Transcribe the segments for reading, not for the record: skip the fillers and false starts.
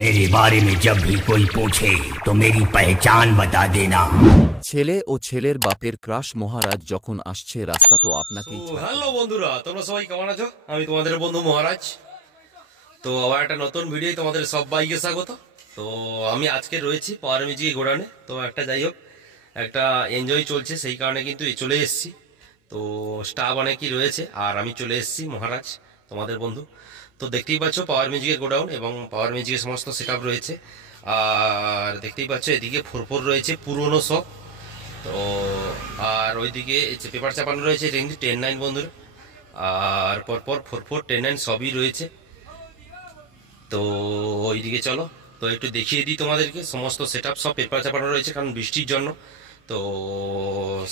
मेरे बारे में जब भी कोई पूछे तो मेरी पहचान बता देना। ছেলে ও ছেলের বাপের ক্রাশ মহারাজ যখন আসছে রাস্তা তো আপনাকেই ছাড়বে। হ্যালো বন্ধুরা, তোমরা সবাই কেমন আছো? আমি তোমাদের বন্ধু মহারাজ। তো আবার একটা নতুন ভিডিও তোমাদের সবাইকে স্বাগত। তো আমি আজকে রয়েছি পাওয়ার মিউজিক গোডাউনে। তো একটা যাই হোক, একটা এনজয় চলছে, সেই কারণে কিন্তু চলে এসেছি। তো স্টাফ অনেকই রয়েছে আর আমি চলে এসেছি মহারাজ, তোমাদের বন্ধু। তো দেখতেই পাচ্ছ পাওয়ার মিউজিকের গোডাউন এবং পাওয়ার মিউজিকের সমস্ত সেট আপ রয়েছে। আর দেখতেই পাচ্ছ এদিকে ফোর রয়েছে পুরনো সব। তো আর ওইদিকে পেপার চাপানো রয়েছে, এটা কিন্তু 10-9 বন্ধুরা। আর পরপর 4-4 10-9 সবই রয়েছে। তো ওইদিকে চলো, তো একটু দেখিয়ে দিই তোমাদেরকে। সমস্ত সেট আপ সব পেপার চাপানো রয়েছে কারণ বৃষ্টির জন্য। তো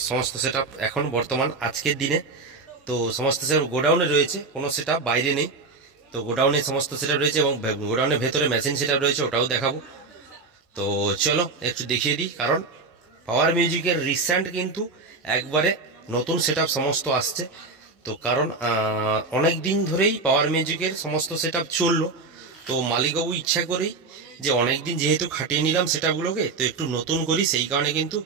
সমস্ত সেট আপ এখন বর্তমান আজকের দিনে তো সমস্ত সেট গোডাউনে রয়েছে, কোনো সেট আপ বাইরে নেই। তো গোডাউনে সমস্ত সেট আপ রয়েছে এবং গোডাউনের ভেতরে মেশিন সেট আপ রয়েছে, ওটাও দেখাবো। তো চলো একটু দেখিয়ে দিই, কারণ পাওয়ার মিউজিকের রিসেন্ট কিন্তু একবারে নতুন সেট আপ সমস্ত আসছে। তো কারণ অনেক দিন ধরেই পাওয়ার মিউজিকের সমস্ত সেট আপ চললো। তো মালিকবাবু ইচ্ছা করেই যে অনেক দিন যেহেতু খাটিয়ে নিলাম সেট আপগুলোকে, তো একটু নতুন করি, সেই কারণে কিন্তু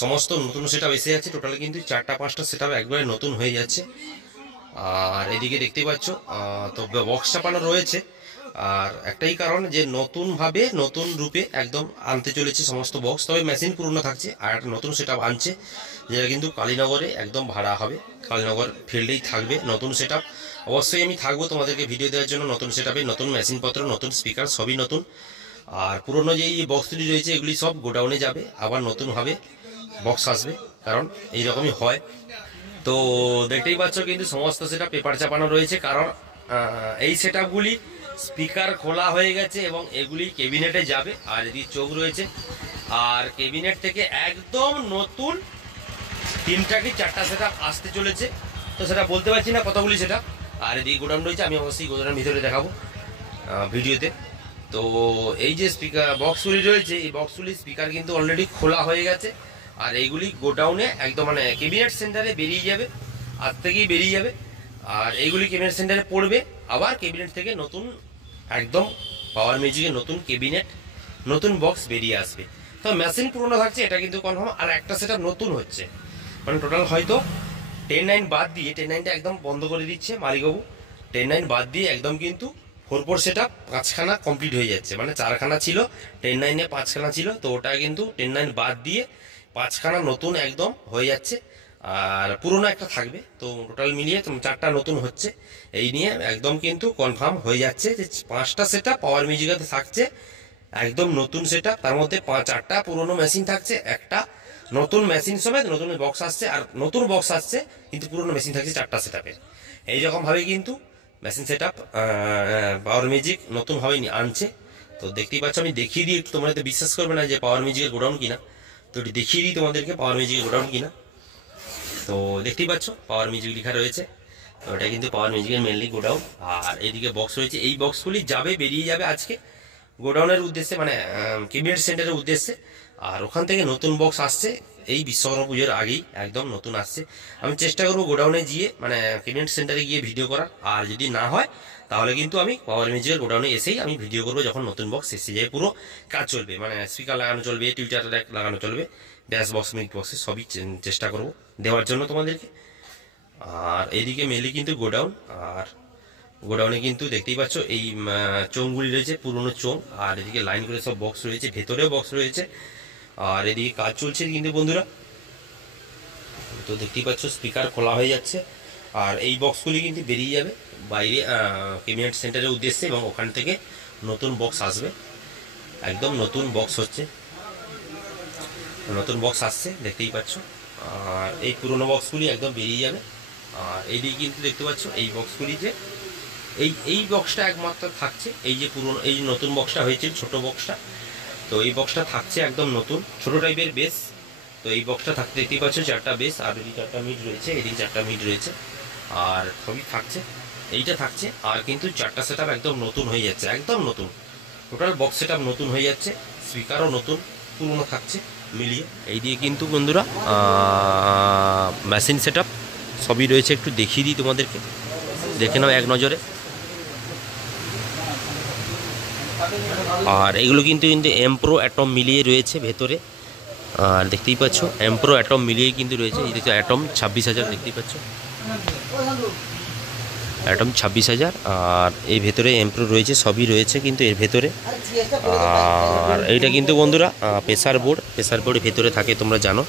সমস্ত নতুন সেট আপ এসে যাচ্ছে। টোটালি কিন্তু 4-5টা সেট আপ একবারে নতুন হয়ে যাচ্ছে। আর এদিকে দেখতে পাচ্ছ তো বক্স চাপানো রয়েছে। আর একটাই কারণ যে নতুনভাবে নতুন রূপে একদম আনতে চলেছে সমস্ত বক্স, তবে মেশিন পুরনো থাকছে। আর একটা নতুন সেট আপ আনছে, যেটা কিন্তু কালীনগরে একদম ভাড়া হবে, কালীনগর ফিল্ডেই থাকবে নতুন সেট আপ। অবশ্যই আমি থাকবো তোমাদেরকে ভিডিও দেওয়ার জন্য। নতুন সেট আপে নতুন মেশিনপত্র, নতুন স্পিকার, সবই নতুন। আর পুরনো যেই বক্সগুলি রয়েছে এগুলি সব গোডাউনে যাবে, আবার নতুনভাবে বক্স আসবে, কারণ এইরকমই হয়। তো দেখতেই পাচ্ছ কিন্তু সমস্ত সেট আপ পেপার চাপানো রয়েছে, কারণ এই সেট আপগুলি স্পিকার খোলা হয়ে গেছে এবং এগুলি ক্যাবিনেটে যাবে। আর এদিকে চোখ রয়েছে, আর ক্যাবিনেট থেকে একদম নতুন 3টা কি 4টা সেট আপ আসতে চলেছে। তো সেটা বলতে পারছি না কতগুলি সেট আপ। আর এদিকে গোডাউন রয়েছে, আমি অবশ্যই গোডাউনের ভিতরে দেখাবো ভিডিওতে। তো এই যে স্পিকার বক্সগুলি রয়েছে, এই বক্সগুলি স্পিকার কিন্তু অলরেডি খোলা হয়ে গেছে। আর এইগুলি গোডাউনে একদম মানে ক্যাবিনেট সেন্টারে বেরিয়ে যাবে, আজ থেকেই বেরিয়ে যাবে। আর এইগুলি ক্যাবিনেট সেন্টারে পড়বে, আবার ক্যাবিনেট থেকে নতুন একদম পাওয়ার মিউজিকের নতুন ক্যাবিনেট, নতুন বক্স বেরিয়ে আসবে। তো মেশিন পুরনো থাকছে, এটা কিন্তু কনফার্ম। আর একটা সেটা নতুন হচ্ছে, মানে টোটাল হয়তো 10-9 বাদ দিয়ে, 10-9টা একদম বন্ধ করে দিচ্ছে মালিকবাবু। 10-9 বাদ দিয়ে একদম কিন্তু 4-4 সেট আপ 5খানা কমপ্লিট হয়ে যাচ্ছে। মানে 4খানা ছিল, 10-9-এ 5খানা ছিল, তো ওটা কিন্তু 10-9 বাদ দিয়ে 5খানা নতুন একদম হয়ে যাচ্ছে। আর পুরোনো একটা থাকবে, তো টোটাল মিলিয়ে 4টা নতুন হচ্ছে। এই নিয়ে একদম কিন্তু কনফার্ম হয়ে যাচ্ছে যে 5টা সেট আপ পাওয়ার মিউজিকাতে থাকছে একদম নতুন সেট আপ। তার মধ্যে 4টা পুরোনো মেশিন থাকছে, একটা নতুন মেশিন সমেত নতুন বক্স আসছে। আর নতুন বক্স আসছে কিন্তু পুরোনো মেশিন থাকছে 4টা সেট আপের। এইরকমভাবে কিন্তু machine set up power music নতুনভাবে আনছে। তো দেখতেই পাচ্ছ, আমি দেখিয়ে দিই একটু, তোমরা তো বিশ্বাস করবে না যে পাওয়ার মিউজিকের গোডাউন কিনা। তো একটু দেখিয়ে দিই তোমাদেরকে পাওয়ার মিউজিকের গোডাউন কিনা। তো দেখতেই পাচ্ছ পাওয়ার মিউজিক লেখা রয়েছে, তো এটা কিন্তু পাওয়ার মিউজিকের মেনলি গোডাউন। আর এইদিকে বক্স রয়েছে, এই বক্সগুলি যাবে, বেরিয়ে যাবে আজকে গোডাউনের উদ্দেশ্যে, মানে ক্যাবিনেট সেন্টারের উদ্দেশ্যে। আর ওখান থেকে নতুন বক্স আসছে এই বিশ্বকর্মা পুজোর আগেই, একদম নতুন আসছে। আমি চেষ্টা করবো গোডাউনে গিয়ে, মানে ক্যাবিনেট সেন্টারে গিয়ে ভিডিও করার। আর যদি না হয় তাহলে কিন্তু আমি পাওয়ার মিউজিকের গোডাউনে এসেই আমি ভিডিও করবো, যখন নতুন বক্স এসে যায়। পুরো কাজ চলবে, মানে স্পিকার লাগানো চলবে, টুইটার লাগানো চলবে, ব্যাস বক্স, মিট বক্সে সবই চেষ্টা করবো দেওয়ার জন্য তোমাদেরকে। আর এইদিকে মেনলি কিন্তু গোডাউন। আর গোডাউনে কিন্তু দেখতেই পাচ্ছ এই চোঙগুলি রয়েছে, পুরনো চোঙ। আর এদিকে লাইন করে সব বক্স রয়েছে, ভেতরেও বক্স রয়েছে। আর এদিকে কাজ চলছে কিন্তু বন্ধুরা। তো দেখতেই পাচ্ছ স্পিকার খোলা হয়ে যাচ্ছে। আর এই বক্সগুলি কিন্তু বেরিয়ে যাবে বাইরে ক্যাবিনেট সেন্টারের উদ্দেশ্যে, এবং ওখান থেকে নতুন বক্স আসবে, একদম নতুন বক্স হচ্ছে, নতুন বক্স আসছে দেখতেই পাচ্ছ। আর এই পুরনো বক্সগুলি একদম বেরিয়ে যাবে। আর এইদিকে কিন্তু দেখতে পাচ্ছ এই বক্সগুলি যে এই বক্সটা একমাত্র থাকছে, এই যে পুরনো, এই যে নতুন বক্সটা হয়েছে ছোট বক্সটা, তো এই বক্সটা থাকছে একদম নতুন, ছোট টাইপের বেস। তো এই বক্সটা থাকতে দেখতেই পাচ্ছ 4টা বেস, আর এদিকে 4টা মিড রয়েছে, এদিকে 4টা মিড রয়েছে, আর সবই থাকছে, এইটা থাকছে। আর কিন্তু 4টা সেট আপ একদম নতুন হয়ে যাচ্ছে, একদম নতুন, টোটাল বক্স সেট আপ নতুন হয়ে যাচ্ছে, স্পিকারও নতুন পুরনো থাকছে মিলিয়ে। এই দিয়ে কিন্তু বন্ধুরা মেশিন সেট আপ সবই রয়েছে, একটু দেখিয়ে দিই তোমাদেরকে, দেখে নাও এক নজরে। আর এগুলো কিন্তু এমপ্রো অ্যাটম মিলিয়ে রয়েছে ভেতরে। আর দেখতেই পাচ্ছ এমপ্রো অ্যাটম মিলিয়ে কিন্তু রয়েছে। এই দেখছো অ্যাটম 26,000 দেখতেই পাচ্ছ, অ্যাটম 26,000। আর এই ভেতরে এমপ্রো রয়েছে, সবই রয়েছে কিন্তু এর ভেতরে। আর এইটা কিন্তু বন্ধুরা প্রেসার বোর্ড, প্রেসার বোর্ড ভেতরে থাকে তোমরা জানো।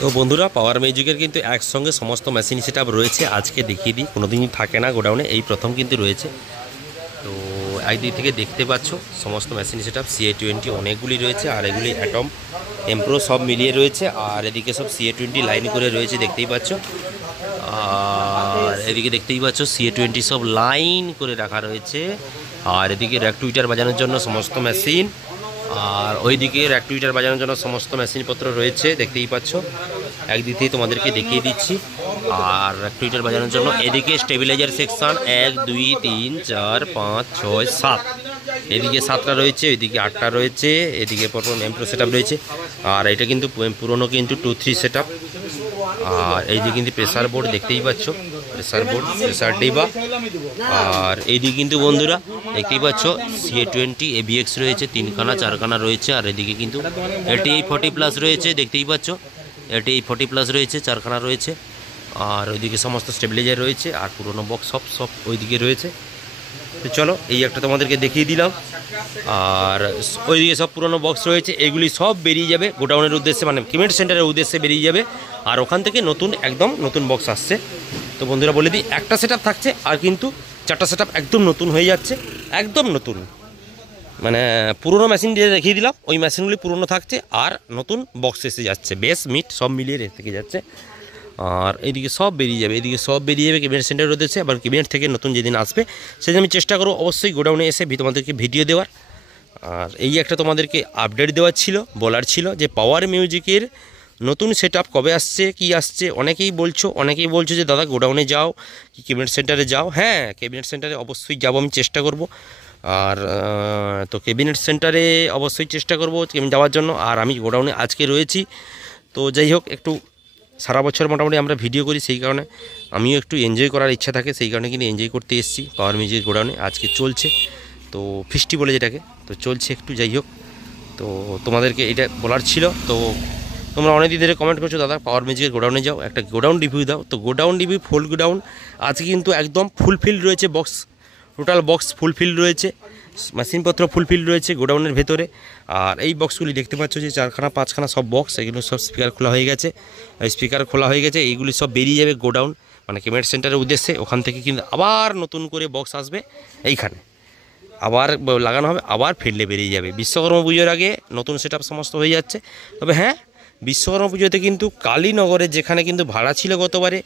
তো বন্ধুরা পাওয়ার ম্যাজিকের কিন্তু একসঙ্গে সমস্ত মেশিন সেট আপ রয়েছে। আজকে দেখিয়ে দিই, কোনোদিনই থাকে না গোডাউনে, এই প্রথম কিন্তু রয়েছে। তো একদিক থেকে দেখতে পাচ্ছ সমস্ত মেশিন সেট আপ CA20 অনেকগুলি রয়েছে। আর এগুলি অ্যাটম এমপ্রো সব মিলিয়ে রয়েছে। আর এদিকে সব CA20 লাইন করে রয়েছে দেখতেই পাচ্ছ। আর এদিকে দেখতেই পাচ্ছ CA20 সব লাইন করে রাখা রয়েছে। আর এদিকে র্যাকটুইটার বাজানোর জন্য সমস্ত মেশিন, আর ওইদিকে র্যাকটুইটার বাজানোর জন্য সমস্ত মেশিনপত্র রয়েছে দেখতেই পাচ্ছ। একদিক থেকে তোমাদেরকে দেখিয়ে দিচ্ছি। আর র্যাকটুইটার বাজানোর জন্য এদিকে স্টেবিলাইজার সেকশন 1 2 3 4 5 6 7, এদিকে 7টা রয়েছে, এদিকে 8টা রয়েছে, এদিকে প্রথম এমপ্রো সেট আপ রয়েছে। আর এটা কিন্তু পুরোনো কিন্তু 2-3 সেট আপ। আর এইদিকে কিন্তু প্রেসার বোর্ড দেখতেই পাচ্ছ, প্রেসার বোর্ড, প্রেসার ডিবা। আর এইদিকে কিন্তু বন্ধুরা দেখতেই পাচ্ছ CA20 ABX রয়েছে, 3খানা 4খানা রয়েছে। আর এদিকে কিন্তু LTI 40+ রয়েছে দেখতেই পাচ্ছ, LTI 40+ রয়েছে, 4খানা রয়েছে। আর ওইদিকে সমস্ত স্টেবিলাইজার রয়েছে। আর পুরোনো বক্স সব ওইদিকে রয়েছে। তো চলো এই একটা তোমাদেরকে দেখিয়ে দিলাম। আর ওইদিকে সব পুরোনো বক্স রয়েছে, এগুলি সব বেরিয়ে যাবে গোডাউনের উদ্দেশ্যে, মানে পেমেন্ট সেন্টারের উদ্দেশ্যে বেরিয়ে যাবে। আর ওখান থেকে নতুন একদম নতুন বক্স আসছে। তো বন্ধুরা বলে দিই, একটা সেট আপ থাকছে আর কিন্তু 4টা সেট আপ একদম নতুন হয়ে যাচ্ছে, একদম নতুন। মানে পুরোনো মেশিন দিয়ে দেখিয়ে দিলাম, ওই মেশিনগুলি পুরোনো থাকছে আর নতুন বক্স এসে যাচ্ছে, বেস মিট সব মিলিয়ে থেকে যাচ্ছে। আর এইদিকে সব বেরিয়ে যাবে, এদিকে সব বেরিয়ে যাবে ক্যাবিনেট সেন্টারের উদ্দেশ্যে। আবার ক্যাবিনেট থেকে নতুন যেদিন আসবে সেদিন আমি চেষ্টা করবো অবশ্যই গোডাউনে এসে তোমাদেরকে ভিডিও দেওয়ার। আর এই একটা তোমাদেরকে আপডেট দেওয়ার ছিল, বলার ছিল যে পাওয়ার মিউজিকের নতুন সেট আপ কবে আসছে, কি আসছে। অনেকেই বলছো যে দাদা গোডাউনে যাও কি ক্যাবিনেট সেন্টারে যাও। হ্যাঁ, ক্যাবিনেট সেন্টারে অবশ্যই যাবো, আমি চেষ্টা করব। আর তো ক্যাবিনেট সেন্টারে অবশ্যই চেষ্টা করবো যাওয়ার জন্য। আর আমি গোডাউনে আজকে রয়েছি। তো যাই হোক, একটু সারা বছর মোটামুটি আমরা ভিডিও করি, সেই কারণে আমিও একটু এনজয় করার ইচ্ছা থাকে, সেই কারণে কিন্তু এনজয় করতে এসেছি পাওয়ার মিউজিক গোডাউনে। আজকে চলছে তো ফিস্টি বলে যেটাকে, তো চলছে একটু। যাই হোক, তো তোমাদেরকে এটা বলার ছিল। তো তোমরা অনেকদিন ধরে কমেন্ট করছো দাদা পাওয়ার মিউজিকের গোডাউনে যাও, একটা গোডাউন রিভিউ দাও। তো গোডাউন রিভিউ, ফুল গোডাউন আজকে কিন্তু একদম ফুলফিল রয়েছে, বক্স টোটাল বক্স ফুলফিল রয়েছে, মেশিনপত্র ফুলফিল রয়েছে গোডাউনের ভেতরে। আর এই বক্সগুলি দেখতে পাচ্ছ যে 4খানা 5খানা সব বক্স, এগুলো সব স্পিকার খোলা হয়ে গেছে, এইগুলি সব বেরিয়ে যাবে গোডাউন মানে ক্যাবিনেট সেন্টারের উদ্দেশ্যে। ওখান থেকে কিন্তু আবার নতুন করে বক্স আসবে এইখানে, আবার লাগানো হবে, আবার ফিল্ডে বেরিয়ে যাবে। বিশ্বকর্মা পুজোর আগে নতুন সেট আপ সমস্ত হয়ে যাচ্ছে। তবে হ্যাঁ, বিশ্বকর্মা পুজোতে কিন্তু কালীনগরে যেখানে কিন্তু ভাড়া ছিল গতবারে,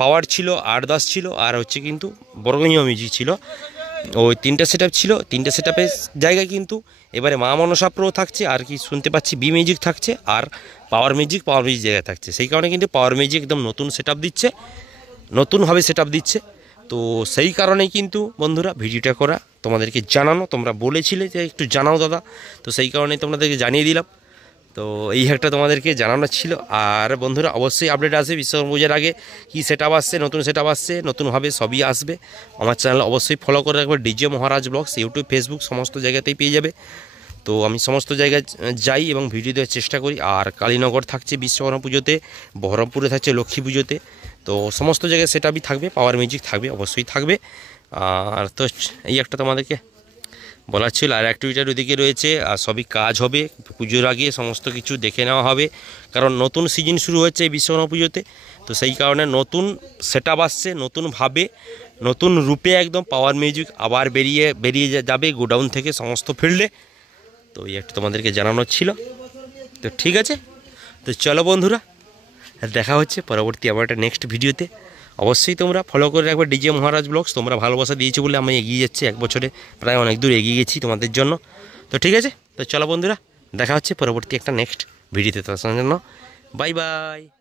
পাওয়ার ছিল 8-10 ছিল, আর হচ্ছে কিন্তু বরগঞ্জ মিউজিক ছিল, ওই 3টা সেট আপ ছিল। 3টে সেট আপের জায়গায় কিন্তু এবারে মা মনসা প্রো থাকছে, আর কি শুনতে পাচ্ছি বি মিউজিক থাকছে, আর পাওয়ার মিউজিক জায়গায় থাকছে। সেই কারণে কিন্তু পাওয়ার মিউজিক একদম নতুন সেট আপ দিচ্ছে, নতুনভাবে সেট আপ দিচ্ছে। তো সেই কারণেই কিন্তু বন্ধুরা ভিডিওটা করা, তোমাদেরকে জানানো। তোমরা বলেছিলে যে একটু জানাও দাদা, তো সেই কারণেই তোমাদেরকে জানিয়ে দিলাম। তো এই একটা তোমাদেরকে জানানো ছিল। আর বন্ধুরা অবশ্যই আপডেট আসবে বিশ্বকর্মা পূজার আগে, কী সেট আপ আসছে, নতুন সেট আপ আসছে, নতুনভাবে সবই আসবে। আমার চ্যানেল অবশ্যই ফলো করে রাখবে, ডিজে মহারাজ ব্লগস, ইউটিউব, ফেসবুক সমস্ত জায়গাতেই পেয়ে যাবে। তো আমি সমস্ত জায়গায় যাই এবং ভিডিও দেওয়ার চেষ্টা করি। আর কালীনগর থাকছে বিশ্বকর্মা পুজোতে, বহরমপুরে থাকছে লক্ষ্মী পুজোতে, তো সমস্ত জায়গায় সেট আপই থাকবে, পাওয়ার মিউজিক থাকবে, অবশ্যই থাকবে। আর তো এই একটা তোমাদেরকে বলার ছিল। আর অ্যাক্টিভিটার ওদিকে রয়েছে, আর সবই কাজ হবে পুজোর আগে, সমস্ত কিছু দেখে নেওয়া হবে। কারণ নতুন সিজন শুরু হচ্ছে এই বিশ্বকর্মা পুজোতে, তো সেই কারণে নতুন সেট আপ আসছে, নতুনভাবে নতুন রূপে একদম পাওয়ার মিউজিক আবার বেরিয়ে যাবে গোডাউন থেকে সমস্ত ফিল্ডে। তো এই একটা তোমাদেরকে জানানোর ছিল। তো ঠিক আছে, তো চলো বন্ধুরা, দেখা হচ্ছে পরবর্তী আবার একটা নেক্সট ভিডিওতে। অবশ্যই তোমরা ফলো করে রাখবে ডিজে মহারাজ ব্লগস। তোমরা ভালোবাসা দিয়েছো বলে আমি এগিয়ে যাচ্ছি, 1 বছরে প্রায় অনেক দূর এগিয়ে গেছি তোমাদের জন্য। তো ঠিক আছে, তো চলো বন্ধুরা, দেখা হচ্ছে পরবর্তী একটা নেক্সট ভিডিওতে। তার জন্য বাই বাই।